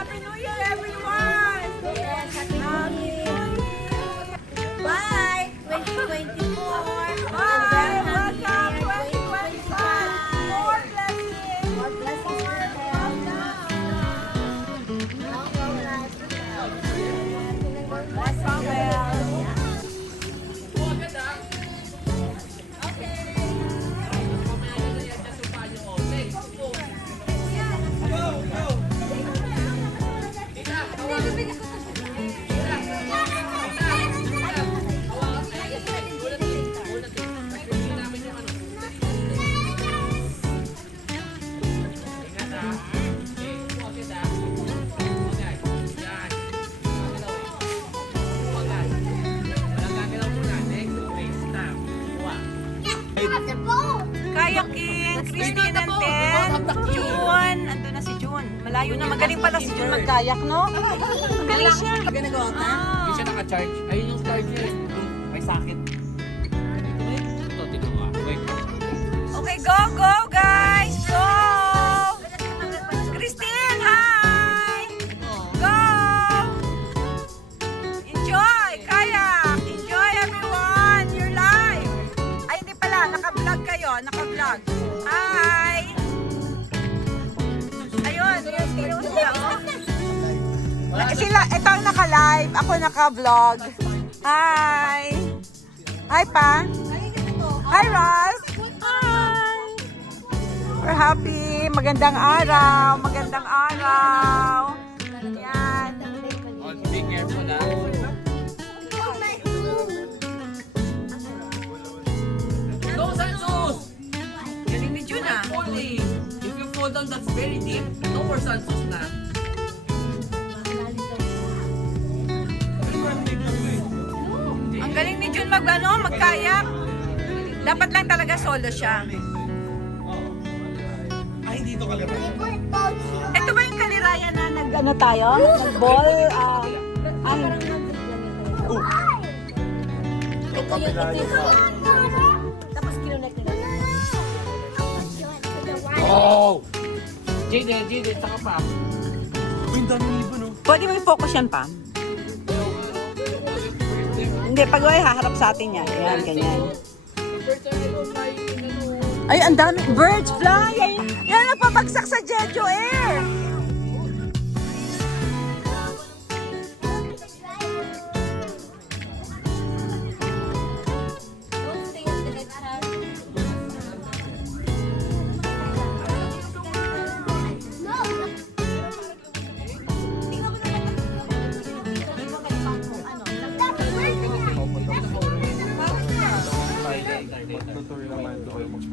Happy New Year, everyone! Yes, Happy New Year. Bye! 2024. Bye! Hanggang Welcome Happy New Year 2025! More blessings! More blessings to them. Long, long life to them. More blessings to them. Kayaking, Christine and Ted, June. Andun na si June. Malayo na. Magaling pala si June magkayak, no? Magaling siya. Ginagawa ka? Hindi siya naka-charge. Ayun yung start niya eh. May sakit. Ito, tinawa. Wait. Okay, go, go, guys! Go! Christine, hi! Go! Enjoy! Kayak! Enjoy, everyone! Your life! Ay, hindi pala. Naka-vlog kayo. Naka-vlog. Hi! Ayun. Sila, oh. Sila, ito ang naka-live. Ako naka-vlog. Hi! Hi, pa! Hi, Ross! Hi! We're happy! Magandang araw! Magandang araw! Yan! Oh, be careful na. No, Sansos! Galing ni June, ah. Falling. If you fall down, that's very deep. No more Sansos na. Ang galing ni June magkayak. Dapat lang talaga solo siya. Ito ba yung kalirayan na nag-ano tayo? Nag-ball? Tapos kinunek nila. Oh! Jade, saka pa. Pwede mo i-focus yan pa? Hindi, pag wala haharap sa atin yan. Yan, ganyan. Ay, ang dami. Birds fly! Yan ang pabagsak sa Jeju Air! Don't stay at the edge, ha?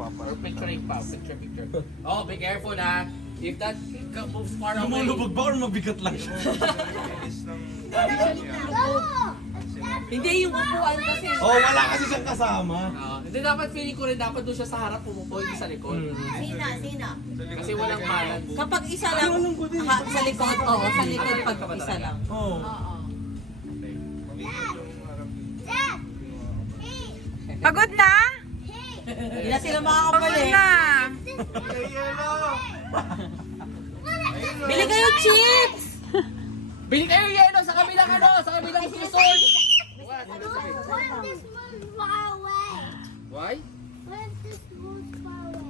Or picturing pa. Picture. Oh, be careful na. If that moves far away. Lumulubog ba or mabigat lang siya? Hindi yung upuan kasi. Oh, wala kasi siyang kasama. Hindi dapat feeling ko rin dapat doon siya sa harap pumupo, hindi sa likod. Sina? Kasi walang balance. Kapag isa lang, sa likod, oo, sa likod pag isa lang. Oo. Pagod na? Hindi na sila Pagod makakabalik. na. Bili kayo chips! Bili kayo yelo sa kabilang sa kabilang Quezon. Why?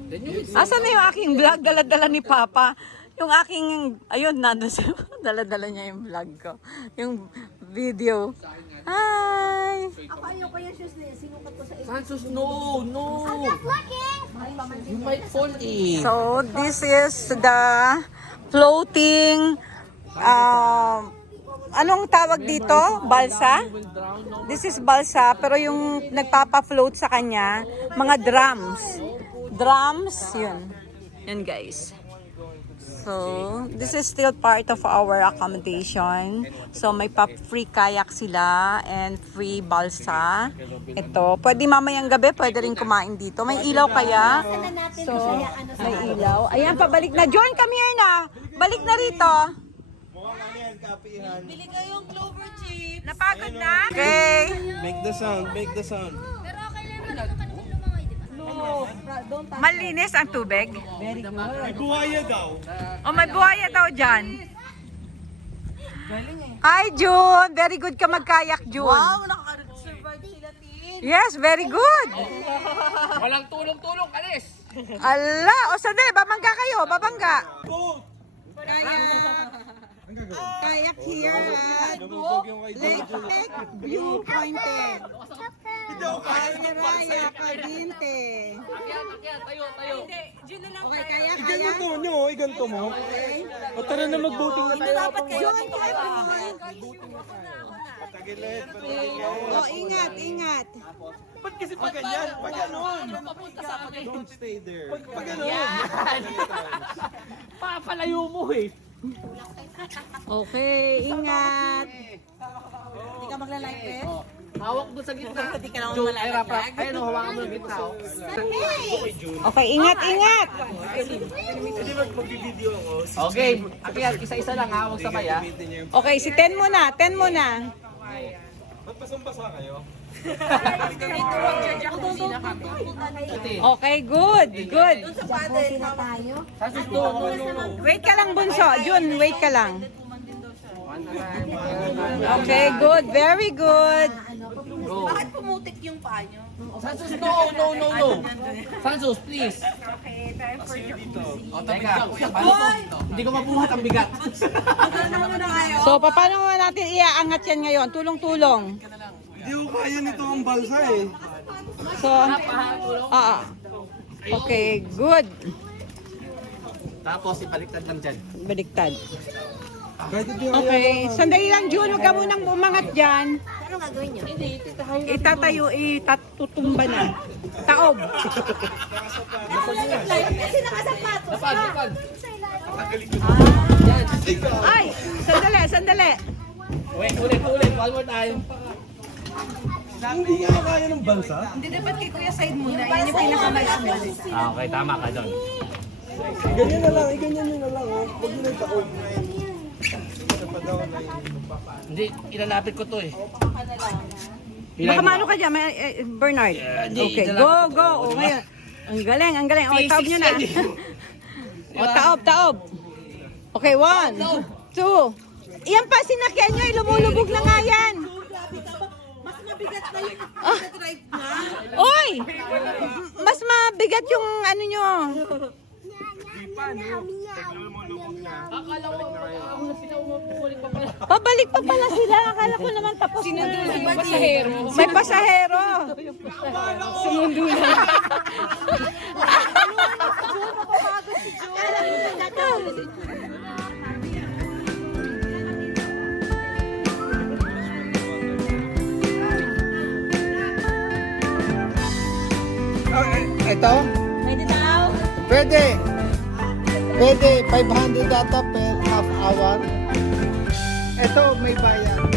Then you will see. Asan na yung aking vlog? Dala-dala ni Papa. Yung aking, ayun, nandun sa, dala-dala niya yung vlog ko. Yung video. Hi! Ako ayoko yung shoes na yun. Sinukat ko sa ito. Sansos, no. You might fall in. So, this is the floating, anong tawag dito? Balsa? You will drown, no? This is balsa, pero yung nagpapa-float sa kanya, mga drums. Drums, yun. Yun, guys. So, this is still part of our accommodation. So, may free kayak sila and free balsa. Ito, pwede mamayang gabi, pwede rin kumain dito. May ilaw kaya? So, may ilaw. Ayan, pabalik na. John, come here na. Balik na rito. Bili kayong clover chips! Napagod na? Okay. Make the sound, make the sound. Malinis ang tubig. May buhaya daw. O may buhaya daw dyan. Hi, June. Very good ka mag-kayak, June. Wow, nakaka-survive sila, Tin. Yes, very good. Walang tulong-tulong, alis! Ala, o sandali, babangga kayo, babangga. Kayak here at Lake View Pointed. Almeraya, Cavite. Akyat, tayo. Okay, kayak. Iganto nyo, iganto mo. O tara na mag-boating na tayo. Dapat kayo dito kayo. Oh, ingat. Ba't kasi pag ganyan? Pag ganon. Don't stay there. Pag ganon. Papalayo mo eh. Okay, ingat. Hindi ka magla-live eh. Hawak doon sa gitna. Hindi ka naman June, ay malalaglag. rap. Ayun, hawakan mo ng gitna. Okay, ingat. Okay, akyat, isa-isa lang ha, huwag sabay ha. Okay, si Ten muna. Ba't pasang-basa kayo? Okay, good. Sa paddle. Wait ka lang, Bunso. June, wait ka lang. Okay, good. Very good. Bakit pumutik yung paa nyo? Sansus, no. Sansus, please. O, teka. Hindi ko mabuhat ang bigat. So, paano natin iaangat yan ngayon? Tulong-tulong. Hindi ko kaya nito ang balsa eh. So, okay, good. Tapos, ibaliktad lang dyan. Baliktad. Kahit hindi Okay, sandali lang, June. Huwag ka munang umangat dyan. Anong gagawin niyo? Itatayo, itatutumba na. Taob. Kasi nakasapatos ka. Lapad. Ay, sandali. Wait, ulit. One more time. Hindi nga kaya ng balsa. Hindi dapat kay Kuya Side muna. Yan yung pinakamalapit. Okay, tama ka doon. Ganyan na lang, ganyan nyo na lang. Huwag nyo nang taog. Hindi, ilalapit ko to eh. Baka maano ka dyan, Bernard. Okay, go. O, ngayon. Ang galing. O, taob nyo na. O, taob. Okay, 1, 2. Iyan pa, sinakyan nyo. Lumulubog na nga yan. Mas mabigat na yung drive na. Oy! Mas mabigat yung ano nyo. Pabalik pa pala sila. Akala ko naman tapos na. May pasahero. Sumundo na. Ito? Pwede daw. Pwede. 500 data per half hour. Ito may bayad.